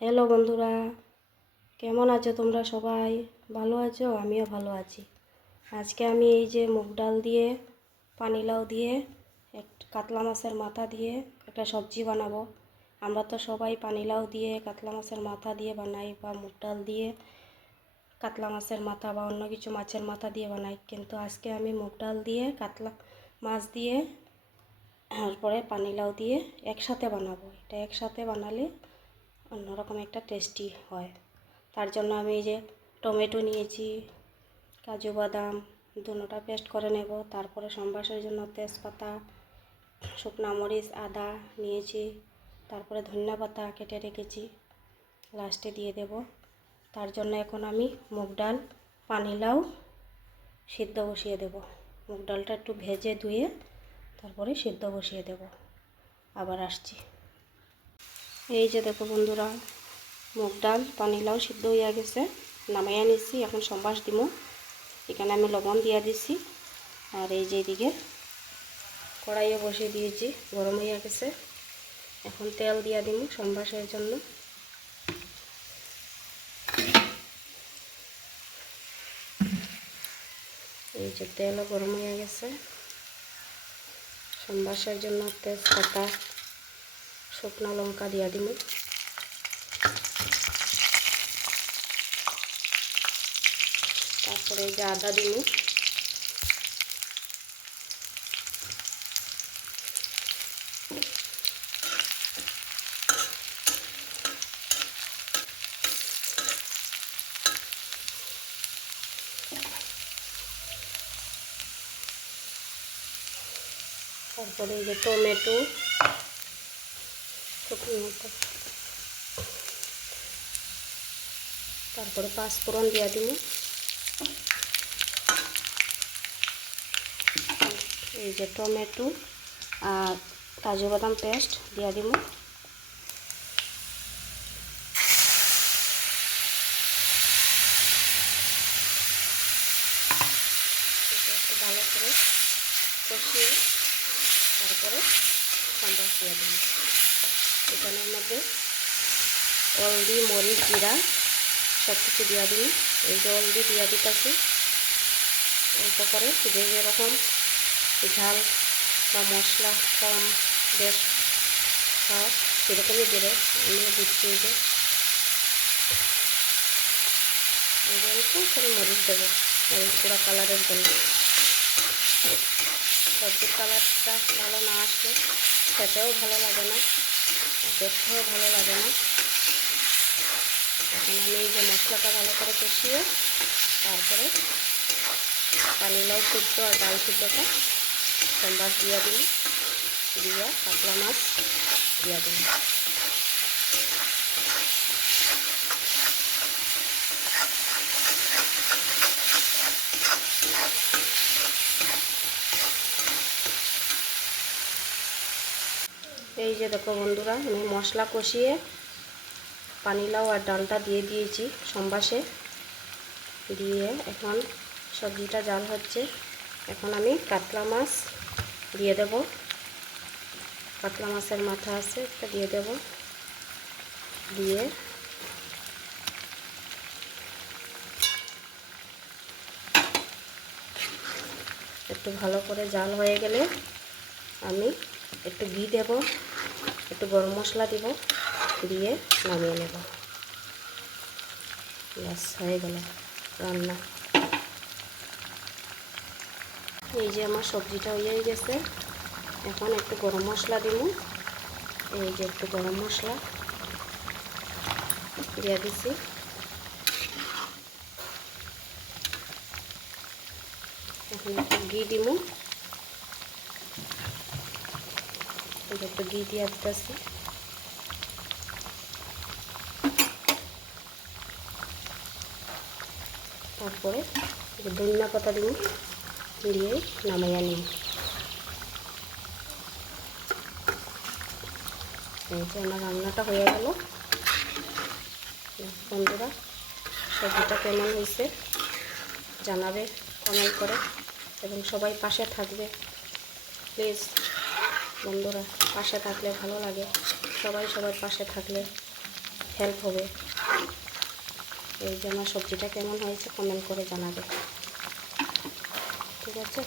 Hello বন্ধুরা, কেমন আছো তোমরা? সবাই ভালো আছো? আমিও ভালো আছি। আজকে আমি এই যে মুগ ডাল দিয়ে, পানিলাউ দিয়ে, কাতলা মাছের মাথা দিয়ে একটা সবজি বানাবো। আমরা তো সবাই পানিলাউ দিয়ে, কাতলা মাছের মাথা দিয়ে বানাই, বা মুগ ডাল দিয়ে কাতলা মাছের মাথা বা অন্য কিছু মাছের মাথা দিয়ে বানাই। কিন্তু আজকে আমি মুগ ডাল দিয়ে, কাতলা মাছ দিয়ে, তারপরে পানিলাউ দিয়ে একসাথে বানাবো। এটা একসাথে বানালে অন্যরকম একটা টেস্টি হয়। তার জন্য আমি এই যে টমেটো নিয়েছি, কাজু বাদাম দুটোটা পেস্ট করে নেব। তারপরে সম্বাসের জন্য তেজপাতা, শুকনা মরিচ, আদা নিয়েছি। তারপরে ধনিয়া পাতা কেটে রেখেছি, লাস্টে দিয়ে দেব। তার জন্য এখন আমি মুগ ডাল, পানিলাউ সিদ্ধ বসিয়ে দেব। মুগ ডালটা একটু ভেজে ধুয়ে তারপরে সিদ্ধ বসিয়ে দেব। আবার আসছি। এই যে দেখো বন্ধুরা, মুগ ডাল পানিলাউ সিদ্ধ হয়ে গেছে, নামাইয়া নিচ্ছি। এখন সম্বাস দিব। এখানে আমি লবণ দিয়ে দিচ্ছি। আর এই যে এদিকে কড়াইয়ে বসিয়ে দিয়েছি, গরম হয়ে গেছে। এখন তেল দিয়ে দিব সম্বাসের জন্য। এই যে তেলও গরম হয়ে গেছে। সম্বাসের জন্য তেজপাতা, শুকনো লঙ্কা দিয়ে দিব। তারপরে এই যে আদা দিব। তারপরে এই যে টমেটো, তারপরে পাঁচফোড়ন দিয়ে দিব। এই যে টমেটো আর কাজু বাদাম পেস্ট দিয়ে দিব। একটু ভালো করে কষিয়ে তারপরে সম্বাস দিয়ে দিব। এখানের মধ্যে হলদি, মরিচ, জিরা সব কিছু দিয়ে দিই। এই যে হলদি দিয়ে দিতেছি অল্প করে, যে যেরকম ঝাল বা মশলা কম বেশ খাওয়া সেরকমই দেবে। আমিও দিচ্ছি। এই যে অল্প করে মরিচ দেবো, মরিচ গুঁড়া কালারের জন্য। সবজির কালারটা ভালো না আসলে খেতেও ভালো লাগে না, দেখতেও ভালো লাগে না। এখন আমি এই যে মশলাটা ভালো করে কষিয়ে তারপরে পানিলাউ সিদ্ধ আর ডাল সিদ্ধটা সম্বাস দিয়ে দিই, দিয়ে কাতলা মাছ দিয়ে দিই। এই যে দেখো বন্ধুরা, আমি মশলা কষিয়ে পানিলাউ আর ডালটা দিয়ে দিয়েছি সম্বাসে দিয়ে। এখন সবজিটা জাল হচ্ছে। এখন আমি কাতলা মাছ দিয়ে দেব। কাতলা মাছের মাথা আছে, এটা দিয়ে দেব। দিয়ে একটু ভালো করে জাল হয়ে গেলে আমি একটু ঘি দেব, একটু গরম মশলা দিব, দিয়ে নামিয়ে নেব। ব্যাস হয়ে গেল রান্না। এই যে আমার সবজিটা হয়ে গেছে। এখন একটু গরম মশলা দিব। এই যে একটু গরম মশলা দিয়ে দিছি। এখন একটু ঘি দিব। একটু ঘি দিয়ে দিতেছি। তারপরে ধনিয়া পাতা দিব, দিয়ে নামাইয়া নিই। এই যে আমার রান্নাটা হয়ে গেল। বন্ধুরা, সবজিটা কেমন হয়েছে জানাবে কমেন্ট করে, এবং সবাই পাশে থাকবে প্লিজ। বন্ধুরা, পাশে থাকলে ভালো লাগে। সবাই সবার পাশে থাকলে হেল্প হবে। এই যে আমার সবজিটা কেমন হয়েছে কমেন্ট করে জানাবে, ঠিক আছে।